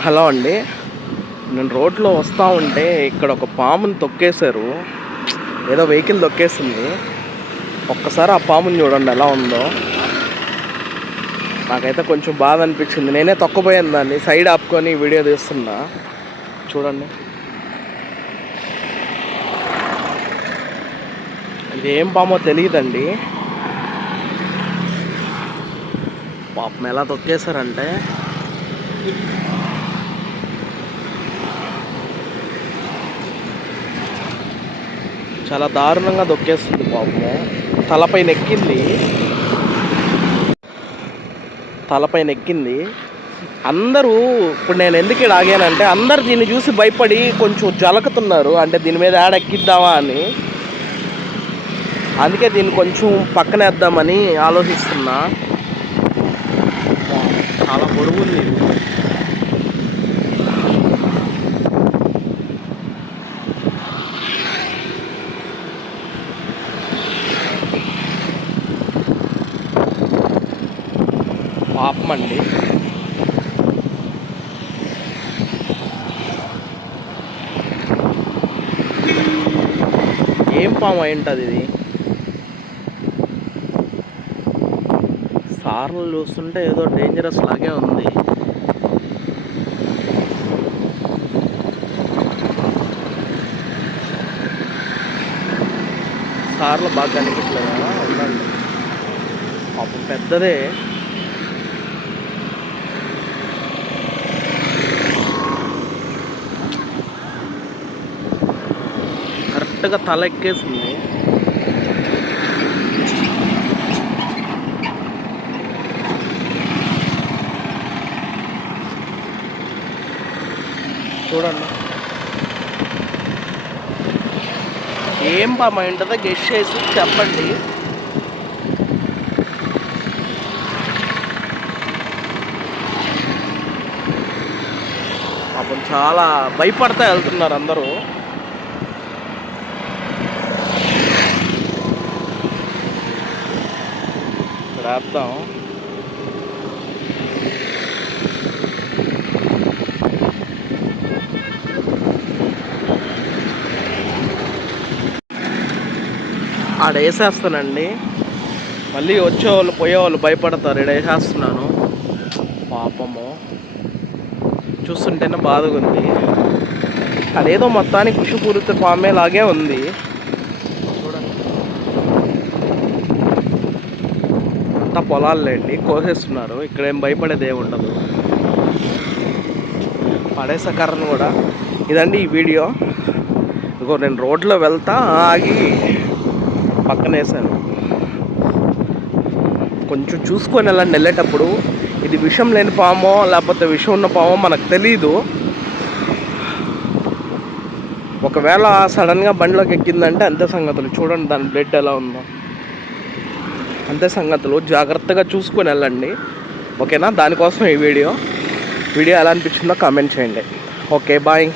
Hello అండి. నేను రోడ్లో వస్తూ ఉంటే ఇక్కడ ఒక పాముని తొక్కేశారు. ఏదో వెహికల్ తొక్కేసింది. ఒక్కసారి ఆ పాముని చూడండి ఎలా ఉందో. నాకైతే కొంచెం బాధ అనిపించింది. నేనే తొక్కపోయాను దాన్ని. సైడ్ ఆపుకొని వీడియో తీస్తున్నా. చూడండి. ఇది ఏం పామో తెలియదండి. పాపం ఎలా తొక్కేశారంటే చాలా దారుణంగా దొక్కేస్తుంది పాపము తలపై నెక్కింది. తలపై నెక్కింది. అందరూ ఇప్పుడు నేను ఎందుకు ఇక్కడ ఆగానంటే అందరు దీన్ని చూసి భయపడి కొంచెం జలకుతున్నారు. అంటే దీని మీద యాడ్ ఎక్కిద్దామా అని. అందుకే దీన్ని కొంచెం పక్కనేద్దామని ఆలోచిస్తున్నా. ఉంది. పాపం అండి ఏం పాము అయి ఉంటుంది ఇది? కార్లు చూస్తుంటే ఏదో డేంజరస్ లాగే ఉంది. సార్లు బాగా కనిపించలేదు? కదా ఉండండి పాపం పెద్దదే. కరెక్ట్గా తల ఎక్కేసింది చూడండి. ఏం పామ ఇంటిదో గెస్ట్ చేసి చెప్పండి. పాపం చాలా భయపడతా వెళ్తున్నారు అందరూ. ఇక్కడ వేద్దాం. ఆడ వేసేస్తానండి. మళ్ళీ వచ్చేవాళ్ళు పోయేవాళ్ళు భయపడతారు. ఇక్కడ వేసేస్తున్నాను. పాపము. చూస్తుంటేనే బాధగా ఉంది అదేదో మొత్తానికి విషపూరిత పామే లాగే ఉంది. చూడండి అంతా పొలాలండి కోసేస్తున్నారు. ఇక్కడ ఏం భయపడేది ఏమి ఉండదు. పడేసే కర్రను కూడా. ఇదండి ఈ వీడియో. ఇగో నేను రోడ్లో వెళ్తా ఆగి పక్కన వేసాను కొంచెం చూసుకొని వెళ్ళండి వెళ్ళేటప్పుడు ఇది విషం లేని పామో లేకపోతే విషం ఉన్న పామో మనకు తెలీదు. ఒకవేళ సడన్గా బండిలోకి ఎక్కిందంటే అంతే సంగతులు. చూడండి దాని బ్లడ్ ఎలా ఉందో. అంతే సంగతులు. జాగ్రత్తగా చూసుకొని వెళ్ళండి. ఓకేనా? దానికోసం ఈ వీడియో. వీడియో ఎలా అనిపించిందో కామెంట్ చేయండి. Okay bye.